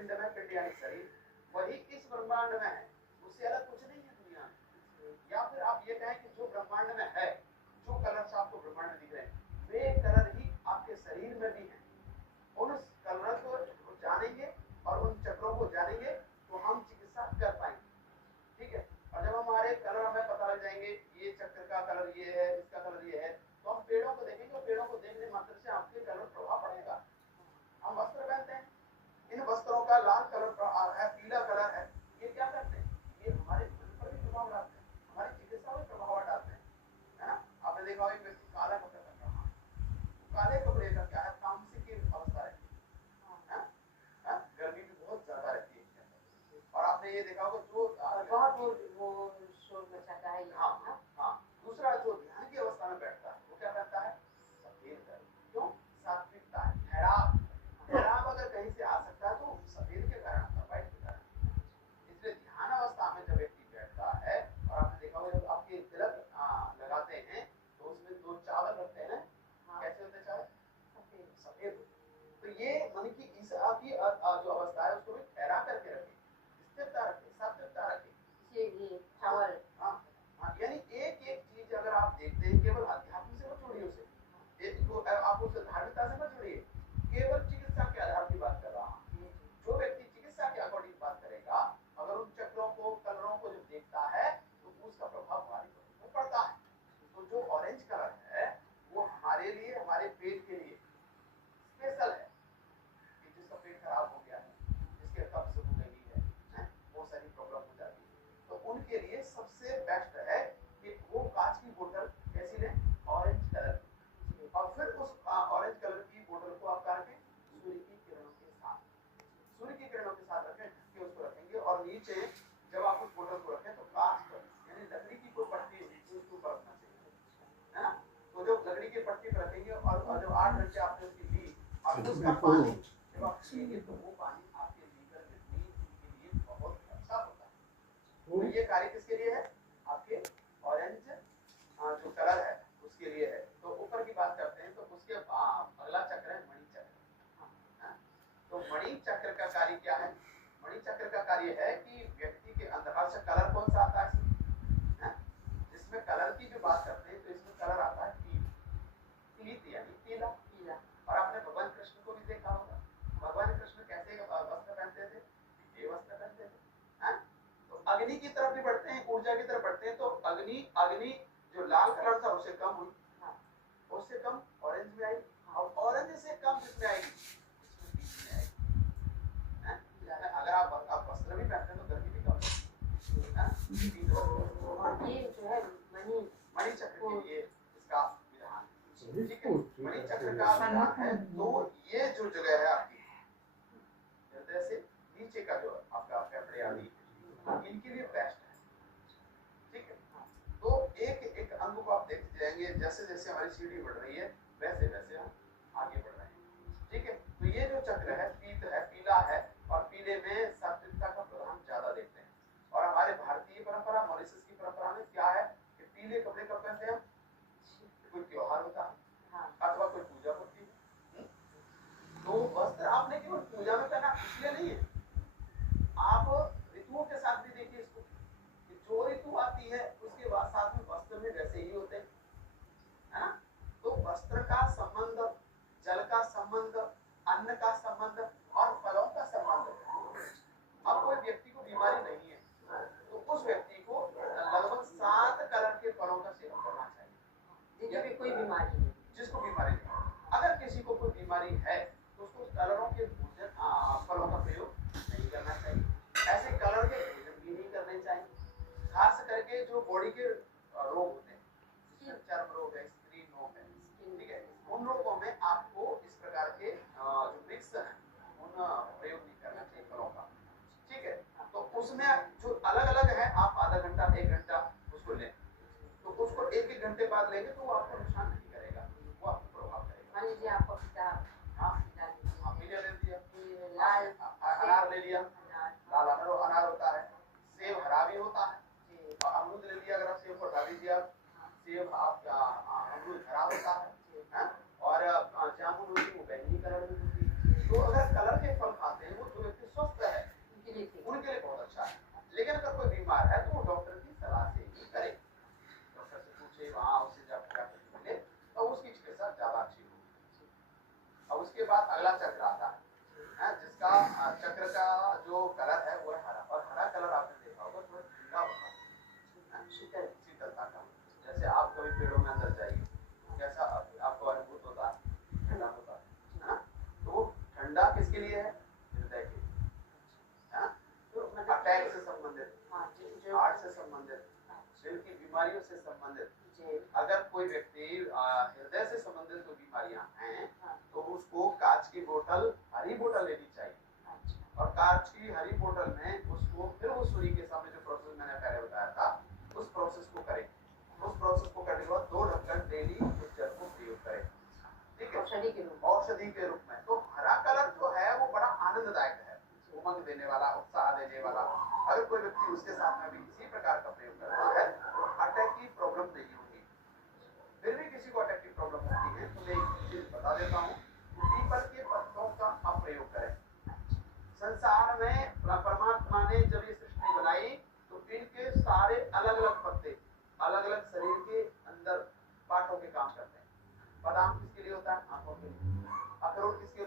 पिंड में, पिंड यानी शरीर, वही इस ब्रह्मांड में है, उससे अलग कुछ नहीं है दुनिया में। या फिर आप ये कहें कि जो ब्रह्मांड में है, जो कलर्स आपको ब्रह्मांड में दिख रहे हैं, वे कलर ही आपके शरीर में भी हैं। उन कलर को जानेंगे और उन चक्रों को जानेंगे तो हम चिकित्सा कर पाएंगे, ठीक है। और जब हमारे कलर हमें पता लग जाएंगे, ये चक्र का कलर ये है, इसका कलर ये है, तो हम पेड़ों को देखेंगे और पेड़ों को देखने मात्र से आपके कलर प्रभाव पड़ेगा। हम वस्त्र पहनते हैं, इन वस्त्रों का लाल कलर है, पीला कलर है, ये क्या करते हैं, ये हमारे मन पर भी प्रभाव डालते हैं, हमारी चिकित्सा में प्रभाव डालते हैं, है ना। आपने देखा होगा एक व्यक्ति काला कपड़ा पहन रहा है, काले कपड़े का क्या है, तामसिक की अवस्था रहती है, गर्मी भी बहुत ज्यादा रहती है। और आपने ये देखा होगा जो बहुत वो शोर मचाता है। हाँ, दूसरा जो ध्यान की अवस्था में बैठता है वो क्या कहता है, सफेद कलर, क्यों, सात्विकता है, ठहराव। ठहराव अगर कहीं से आ सकता है तो सफेद के कारण आता है, व्हाइट के कारण। इसलिए ध्यान अवस्था में जब व्यक्ति बैठता है, और आपने देखा होगा जब आपके तिलक लगाते हैं तो उसमें दो चावल रखते हैं, कैसे होते हैं चावल, सफेद। तो ये मन की इस आपकी जो अवस्था है उसको भी ठहरा करके रखें, स्थिरता रखें, सात्विकता रखें। चावल यानी एक एक चीज अगर आप देखते हैं, केवल अध्यात्म से मत जोड़िए उसे, आप उसे धार्मिकता से मत जोड़िए, केवल चिकित्सा के आधार की बात कर रहा हूँ। जो व्यक्ति चिकित्सा के अकॉर्डिंग बात करेगा, अगर उन चक्रों को, कलरों को जब देखता है तो उसका प्रभाव हमारी बॉडी में पड़ता है। तो जो ऑरेंज कलर है वो हमारे लिए, हमारे पेट के लिए स्पेशल है, कि जिसका पेट खराब हो गया है, जिसके कब्ज हो गई है, बहुत सारी प्रॉब्लम हो जाती है, तो उनके लिए सबसे बेस्ट है कि वो कांच की बोतल कैसी लें, ऑरेंज कलर, और फिर उस ऑरेंज कलर की बोतल को आप रखें सूर्य की किरणों के साथ, सूर्य की किरणों के साथ रखें, ढक के उसको रखेंगे। और नीचे जब आप उस बोतल को रखें तो कांच पर, यानी लकड़ी की कोई पट्टी होगी उसके ऊपर रखना चाहिए, है ना। तो जब लकड़ी की पट्टी पर रखेंगे और जब 8 घंटे आपने उसकी ली, अब उसका पानी जब आप पिएंगे तो वो पानी आपके लीवर किडनी के लिए बहुत अच्छा होता है। तो ये कार्य किसके लिए है, आपके ऑरेंज जो कलर है उसके लिए है। तो ऊपर की बात करते हैं तो उसके अगला चक्र है मणि चक्र। तो मणि चक्र का कार्य क्या है, मणि चक्र का कार्य है कि व्यक्ति के अंदर से कलर कौन सा आता है, जिसमें कलर की जो बात करते हैं तो इसमें कलर आता है पीत यानी पीला। और आपने भगवान कृष्ण को भी देखा होगा, भगवान कृष्ण कैसे वस्त्र पहनते थे, ये वस्त्र पहनते थे। तो अग्नि की तरफ भी बढ़ते हैं, ऊर्जा की तरफ बढ़ते हैं, तो अग्नि जो लाल कलर था उससे कम हुई, उससे कम ऑरेंज में आई, और ऑरेंज से कम जिसमें आएगी इसमें आएगी। अगर आप वस्त्र भी पहनते हैं तो गर्मी भी कम है। और ये जो है मणि चक्र के लिए इसका विधान, ठीक है। मणि चक्र का विधान है, तो ये जो जगह है आपकी हृदय से नीचे का जो आपका फेफड़े आदि, इनके लिए बेस्ट है, ठीक है। तो एक एक अंग को आप देखते जाएंगे, जैसे जैसे हमारी सीढ़ी बढ़ रही है वैसे वैसे हम आगे बढ़ रहे हैं, ठीक है। तो ये जो चक्र है पीत है, पीला है, और पीले में सात्विकता का प्रधान ज्यादा देखते हैं। और हमारे भारतीय परंपरा, मॉरिशस की परंपरा में क्या है कि पीले कपड़े कब पहनते हैं, कोई त्योहार होता है अथवा कोई पूजा होती है। तो वस्त्र आपने केवल पूजा में पहना इसलिए नहीं है, आप ऋतुओं के साथ भी देखिए इसको, जो ऋतु आती है उसके बाद साथ में वस्त्र में वैसे ही होते हैं, है ना। तो वस्त्र का संबंध, जल का संबंध, अन्न का संबंध और फलों का संबंध। अब कोई व्यक्ति को बीमारी नहीं है तो उस व्यक्ति को लगभग 7 कलर के फलों का सेवन करना चाहिए, जिसको कोई बीमारी नहीं, जिसको बीमारी नहीं। अगर किसी को कोई बीमारी है तो उसको कलरों के भोजन फलों का प्रयोग नहीं करना चाहिए, ऐसे कलर के भोजन भी नहीं करने चाहिए। खास करके जो बॉडी के रोग होते हैं, चर्म रोग है, स्किन रोग है, ठीक है, उन रोगों में आपको इस प्रकार के जो मिक्स है उन प्रयोग नहीं करना चाहिए फलों का, ठीक है। तो उसमें जो अलग अलग है आप आधा घंटा 1 घंटा उसको लें, तो उसको 1-1 घंटे बाद लेंगे तो वो आपको नुकसान नहीं करेगा, वो आपको प्रभाव करेगा। मान लीजिए आपको ले दिया, लाल अनार ले लिया, लाल अनार होता है, सेब हरा भी होता है, और अमरूद ले लिया, अगर आप सेब को हटा दीजिए, सेब आपका अमरूद हरा होता है, और जामुन होती है वो बैंगनी कलर में होती है। तो अगर कलर के फल खाते हैं वो जो व्यक्ति स्वस्थ बाद अगला चक्र आता है, जिसका चक्र का जो कलर है वो है हरा, और हरा कलर आपने देखा होगा थोड़ा ठंडा होता है, शीतलता का। जैसे आप कभी पेड़ों में अंदर जाइए, कैसा आपको अनुभूत होता है, ठंडा होता है। तो वो ठंडा किसके लिए है? हृदय के लिए, तो अटैक से संबंधित, हार्ट से संबंधित, दिल की बीमारियों से संबंधित। अगर कोई व्यक्ति हृदय से संबंधित जो बीमारियां हैं, तो उसको कांच की बोतल, हरी बोतल लेनी चाहिए, और कांच की हरी बोतल में उसको फिर वो सूर्य के सामने, जो प्रोसेस मैंने पहले बताया था, उस प्रोसेस को करें। उस प्रोसेस को करने के बाद 2 ढक्कन डेली उस जल को प्रयोग करें, ठीक है, औषधि के रूप में। तो हरा कलर जो है वो बड़ा आनंददायक है, उमंग देने वाला, उत्साह देने वाला। अगर कोई व्यक्ति उसके साथ में भी इसी प्रकार का प्रयोग करता है तो अटैक की प्रॉब्लम नहीं होगी। फिर भी किसी को अटैक की प्रॉब्लम होती है तो मैं एक चीज बता देता हूँ, पीपल के पत्तों का आप प्रयोग करें। संसार में परमात्मा ने जब ये सृष्टि बनाई तो इनके सारे अलग अलग पत्ते अलग अलग शरीर के अंदर पार्टों के काम करते हैं। बादाम किसके लिए होता है? आंखों के लिए। अखरोट किसके